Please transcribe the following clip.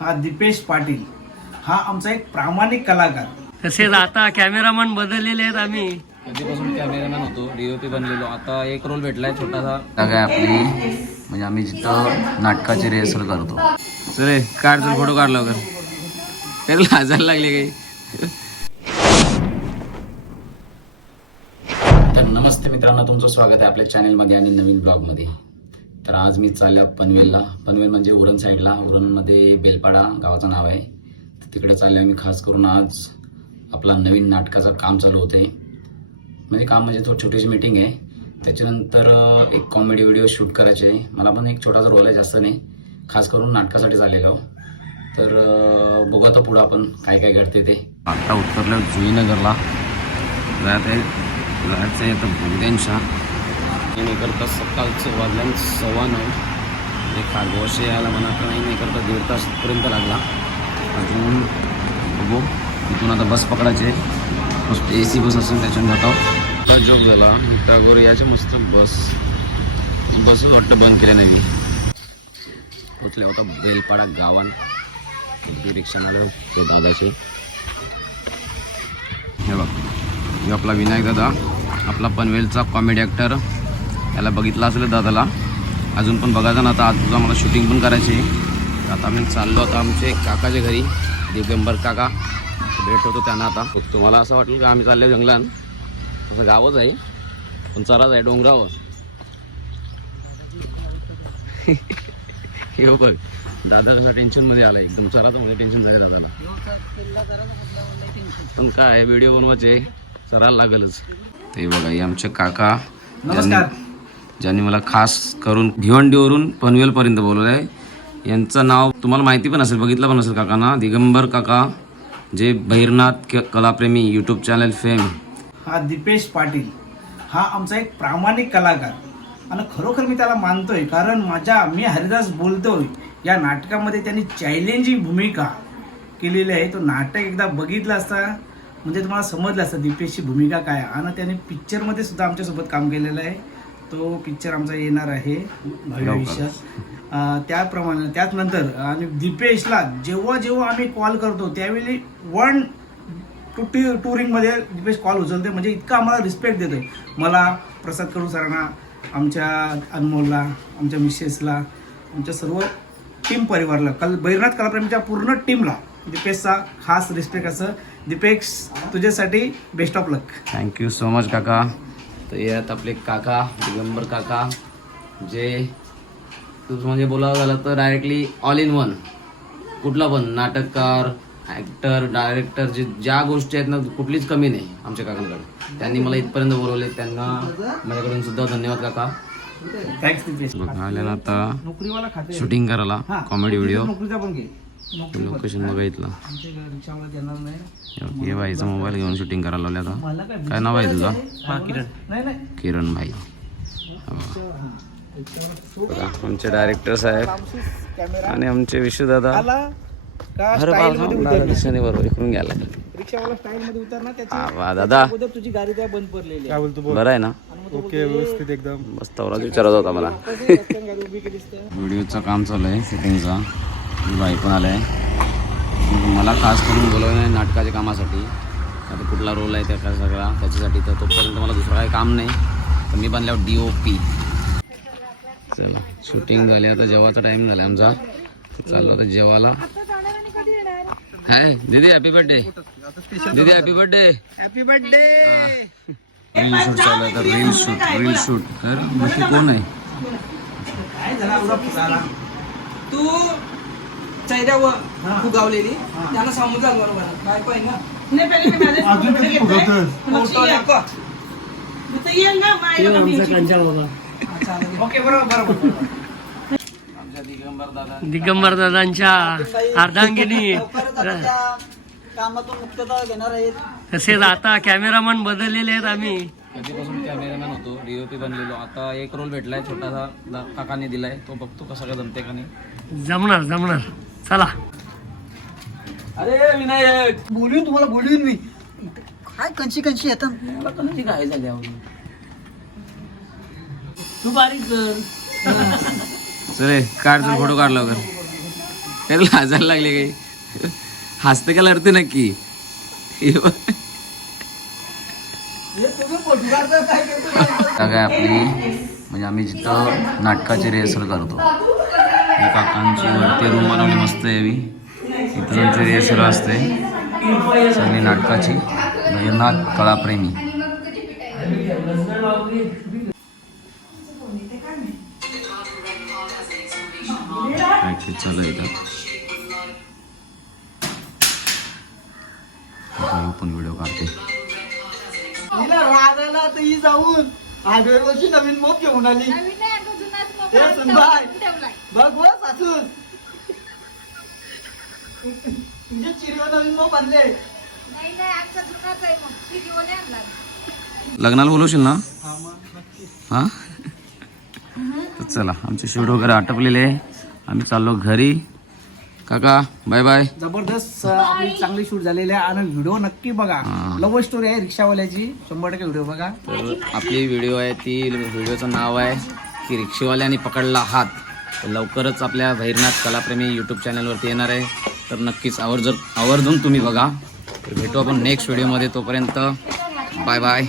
हा दीपेश पाटील हा आमचा एक प्रामाणिक कलाकार. तसेच आता कॅमेरामन बदललेले आहेत आम्ही. कधीपासून कॅमेरामॅन होतो, डीओपी बनलेलो. आता एक रोल भेटलाय छोटासा. काय आपली म्हणजे आम्ही जिथं नाटकाची रिहर्सल करतो. चले काढ, तू फोटो काढ लवकर. काय लाजायला लागले काही. तर नमस्ते मित्रांनो, तुमचं स्वागत आहे आपल्या चॅनलमध्ये आणि नवीन ब्लॉगमध्ये. तर आज मी चालल्या पनवेलला. पनवेल म्हणजे उरण साईडला. उरणमध्ये बेलपाडा गावाचं नाव आहे. तर तिकडे चालल्या मी खास करून. आज आपला नवीन नाटकाचं काम चालू होतं आहे. म्हणजे काम म्हणजे थोडी छोटीशी मीटिंग आहे. त्याच्यानंतर एक कॉमेडी व्हिडिओ शूट करायचे आहे. मला पण एक छोटासा रोल आहे, जास्त नाही. खास करून नाटकासाठी झालेलो. तर बघू आता पुढं आपण काय काय घडते ते. आता उतरलं जुईनगरला जायचं आहे. तर बुद्यांच्या करता सकाळचं वाजल्या 9:15. एक खारगोशी यायला म्हणा नाही करता 1.5 तासपर्यंत लागला. अजून बघू. इथून आता बस पकडायचे. मस्त AC बस असेल त्याच्यानं जातो. आता जॉब झाला टागोर याचे मस्त बसच वाटतं बंद केल्या नाही. पोचल्या होता बेलपाडा गावात. रिक्षा आलं ते दादाचे. हे बघ, हे आपला विनायक दादा, आपला पनवेलचा कॉमेडी ॲक्टर. त्याला बघितला असेल दादाला, अजून पण बघायचं ना. आता आज आम्हाला शूटिंग पण करायची. आता आम्ही चाललो आता आमचे काकाच्या घरी. दिगंबर काका भेट होतो त्यांना. आता तुम्हाला असं वाटेल का आम्ही चाललो जंगलात, असं गावच आहे पण चराच आहे डोंगरावर. हे बघ दादा कसा टेन्शनमध्ये आला, एकदम चराचं म्हणजे टेन्शन झालं दादाला. पण काय व्हिडिओ बनवायचे, चरायला लागेलच. ते बघा हे आमचे काका, ज्यांनी मला खास करून भिवंडीवरून पनवेलपर्यंत बोलवलं आहे. यांचं नाव तुम्हाला माहिती पण असेल, बघितलं पण असेल काकांना. दिगंबर काका, जे भैरनाथ कलाप्रेमी यूट्यूब चॅनल फेम. हा दीपेश पाटील हा आमचा एक प्रामाणिक कलाकार. आणि खरोखर मी त्याला मानतोय, कारण मी हरिदास बोलतोय या नाटकामध्ये त्यांनी चॅलेंजिंग भूमिका केलेली आहे. तो नाटक एकदा बघितलं असता म्हणजे तुम्हाला समजलं असतं दीपेशची भूमिका काय. आणि त्याने पिक्चरमध्ये सुद्धा आमच्यासोबत काम केलेलं आहे. तो पिक्चर आमचा येणार आहे भविष्यात. त्याप्रमाणे त्याचनंतर आणि दीपेशला जेव्हा आम्ही कॉल करतो त्यावेळी 1 to 2 रिंगमध्ये दीपेश कॉल उचलते. म्हणजे इतका आम्हाला रिस्पेक्ट देतोय. मला, प्रसाद करू सरांना, आमच्या अनमोलला, आमच्या मिसेसला, आमच्या सर्व टीम परिवारला, भैरनाथ कलाप्रेमीच्या पूर्ण टीमला दीपेशचा खास रिस्पेक्ट. असं दीपेश, तुझ्यासाठी best of luck. Thank you so much काका. तर यात आपले काका दिगंबर काका, जे म्हणजे बोलावं झालं तर डायरेक्टली ऑल इन वन. कुठला पण नाटककार, ॲक्टर, डायरेक्टर, ज्या गोष्टी आहेत ना, कुठलीच कमी नाही आमच्या काकांकडे. त्यांनी मला इथपर्यंत बोलवले, त्यांना माझ्याकडून सुद्धा धन्यवाद काका. थँक्स दीपेश. आल्यानं आता नोकरीवाला खाते शूटिंग करायला कॉमेडी व्हिडिओ. नोकरीचा पण घे. लोकेशन बघितलं. रिक्षावाला देणार नाही. हे बाईचा मोबाईल घेऊन शूटिंग करायला लावलं आता. काय नाव आहे तुझं? किरण भाई. आमचे डायरेक्टर साहेब आणि आमचे विशू दादा. बरोबर इकडून घ्यायला रिक्षावाला स्टाईल मध्ये उतरणार त्याची. दादा तुझी गाडी त्या बंद पडलेली. काय बोलतो? बरं आहे ना? ओके, व्यवस्थित एकदम. मस्त तवराच विचारत होता मला. व्हिडिओचं काम चालू आहे शूटिंगचा. बाई पण आलाय. मला खास करून बोलवलं आहे नाटकाच्या कामासाठी. आता कुठला रोल आहे त्या सगळा त्याच्यासाठी. तर तोपर्यंत मला दुसरं काही काम नाही. तर मी बनल्यावर DOP. चला शूटिंग झाली. आता जेवायचा टाईम झाला आमचा. चाललो आता जेवायला. हाय दीदी, हॅपी बर्थडे. दीदी happy birthday. Happy birthday. Reel shoot चालू आहे. तर रील शूट. तर बाकी कोण आहे? काय झाला एवढा फुटाला? तू चैद्यावर फुगावलेली त्याला सांगून चाल बरोबर काय पाहिजे ना. नाही पहिले मी माझ्या अजून किती फुगवतोस? ओके, बरोबर. आमच्या दिगंबर दादा. दिगंबर दादांच्या अर्धांगिनी. कामातून मुक्तता घेणार आहेत. तसेच आता कॅमेरामन बदललेले आहेत आम्ही. कधीपासून कॅमेरामॅन होतो, DOP बनलेलो. आता एक रोल भेटलाय छोटासा, काकाने दिलाय. तो बघतो कसा काय जमते का नाही. जमणार. चला. अरे विनायक, तुम्हाला बोलवीन मी. काय कंची येतात. मला कधी काय झाली. तू बारीक कर. चले काढ, फोटो काढ लवकर. त्याला लाजायला लागले काही हसते का लढते नक्की काय आपली म्हणजे आम्ही जिथं नाटकाची रिहर्सल करतो ही काकांची वरती रूम बनवली मस्त यावी इथं त्यांची रिहर्सल असते सगळी नाटकाची भैरनाथ कलाप्रेमी प्रॅक्टिस चालू आहे इथं पण व्हिडिओ काढते हिला रागायला आता ही जाऊन आठव्या वर्षी नवीन मोप घेऊन आली ए, सुनबाई. बघ बस असून तुझे चिरवे नवीन मोप आणले लग्नाला बोलवशील ना हा तर चला आमचे शूट वगैरे आटपलेले आहे आम्ही चाललो घरी काका बाय बाय जबरदस्त आपली चांगली शूट झालेली आहे आणि व्हिडिओ नक्की बघा. लव्ह स्टोरी आहे रिक्षावाल्याची 100% व्हिडिओ बघा. तर आपली व्हिडिओ आहे ती व्हिडिओचं नाव आहे की रिक्षेवाल्याने पकडला हात. तर लवकरच आपल्या भैरनाथ कलाप्रेमी यूट्यूब चॅनलवरती येणार आहे तर नक्कीच आवर्जून तुम्ही बघा. तर भेटू आपण नेक्स्ट व्हिडिओमध्ये. तोपर्यंत बाय बाय.